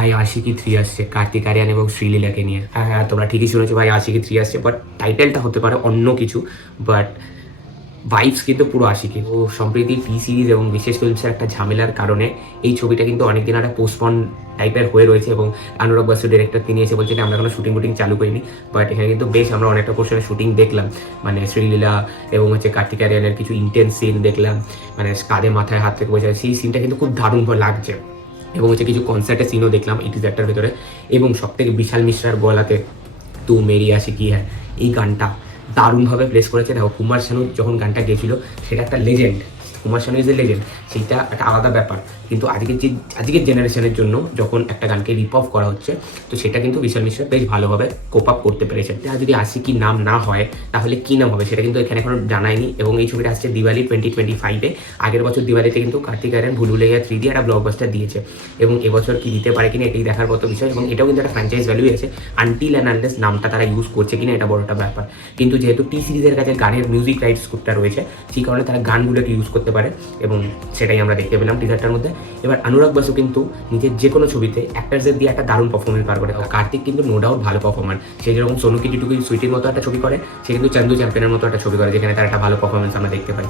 ভাই আশিকি 3 আসছে কার্তিক আরিয়ান এবং শ্রীলীলাকে নিয়ে। হ্যাঁ হ্যাঁ, তোমরা ঠিকই শুনেছো ভাই, আশিকি 3 আসছে, বাট টাইটেলটা হতে পারে অন্য কিছু, বাট ভাইবস কিন্তু পুরো আশিকি। ও সম্প্রতি টি সিরিজ এবং বিশেষ ফিল্মসের একটা ঝামেলার কারণে এই ছবিটা কিন্তু অনেকদিন একটা পোস্টপন টাইপের হয়ে রয়েছে, এবং অনুরাগ বাসু ডিরেক্টর তিনি এসে বলছেন যে আমরা কোনো শুটিং চালু করিনি, বাট এখানে কিন্তু বেশ আমরা অনেকটা পোর্শনের শুটিং দেখলাম। মানে শ্রীলীলা এবং কার্তিক আরিয়ানের কিছু ইন্টেন্স সিন দেখলাম, মানে কাঁধে মাথায় হাত থেকে বোঝা সেই সিনটা কিন্তু খুব দারুণভাবে লাগছে। এবং কিছু কনসার্টের সিনও দেখলাম এই টিজারটার ভেতরে। এবং সব থেকে বিশাল মিশ্রার গলাতে তু মেরি আশিকি হ্যাঁ, এই গানটা দারুণভাবে প্লেস করেছে। দেখো কুমার শানু যখন গানটা গেছিলো সেটা একটা legend, Kumar Sanu is a legend, সেইটা একটা আলাদা ব্যাপার। কিন্তু আজকের জেনারেশনের জন্য যখন একটা গানকে রিপ অফ করা হচ্ছে, তো সেটা কিন্তু বিশাল মিশ্রা বেশ ভালোভাবে কোপ আপ করতে পেরেছে। এটা যদি আশিকি নাম না হয় তাহলে কী নাম হবে সেটা কিন্তু এখানে এখনো জানায়নি। এবং এই ছবিটা আসছে দিওয়ালি 2025-এ। আগের বছর দিওয়ালিতে কিন্তু কার্তিক আরিয়ান ভুলভুলাইয়া 3 দিয়ে একটা ব্লকবাস্টার দিয়েছে, এবং এবছর কি দিতে পারে কিনা এটাই দেখার মতো বিষয়। এবং এটাও কিন্তু একটা ফ্র্যাঞ্চাইজ ভ্যালু আছে, আনটিল অ্যান্ড আনলেস নামটা তারা ইউজ করছে কিনা এটা বড় একটা ব্যাপার। কিন্তু যেহেতু টি সিরিজের কাছে গানের মিউজিক রাইটস গ্রুপটা রয়েছে, সেই কারণে তারা গানগুলোকে ইউজ করতে পারে, এবং সেটাই আমরা দেখতে পেলাম টিজারটার মধ্যে। এবার অনুরাগ বাসু কিন্তু নিজের যে কোনো ছবিতে অ্যাক্টার্সদের দিয়ে একটা দারুণ পারফরমেন্স বার করে। কার্তিক কিন্তু নো ডাউট ভালো পারফর্মার, সে যেরকম সোনু কি টিটুকি সুইটির মতো একটা ছবি করে, সে কিন্তু চান্দু চ্যাম্পিয়নের মতো একটা ছবি করে যেখানে তার একটা ভালো পারফরমেন্স আমরা দেখতে পাই,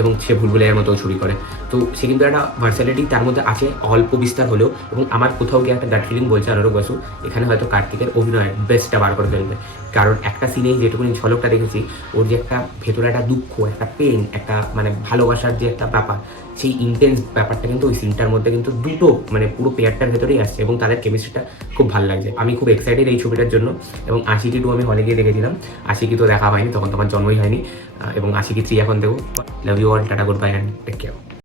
এবং সে ভুলভুলাইয়ার মতো ছবি করে। তো সে কিন্তু একটা ভার্সালিটি তার মধ্যে আছে, অল্প বিস্তার হলেও। এবং আমার কোথাও গিয়ে একটা গাট ফিলিং বলছে অনুরাগ বাসু এখানে হয়তো কার্তিকের অভিনয়ের বেস্টটা বার করে ফেলবে। কারণ একটা সিনেই যেটুকুনি ঝলকটা দেখেছি, ওর যে একটা ভেতরে একটা দুঃখ, একটা পেন, একটা মানে ভালোবাসার যে একটা ব্যাপার, সেই ইন্টেন্স ব্যাপারটা কিন্তু ওই সিনটার মধ্যে কিন্তু দুটো মানে পুরো পেয়ারটার ভেতরেই আসছে, এবং তাদের কেমিস্ট্রিটা খুব ভালো লাগছে। আমি খুব এক্সাইটেড এই ছবিটার জন্য। এবং আশিকি 2 আমি হলে গিয়ে দেখেছিলাম, আশিকি তো দেখা হয়নি, তখন তোমার জন্মই হয়নি। এবং আশিকি 3 এখন দেখো। Love you all, tata, good bye and take care.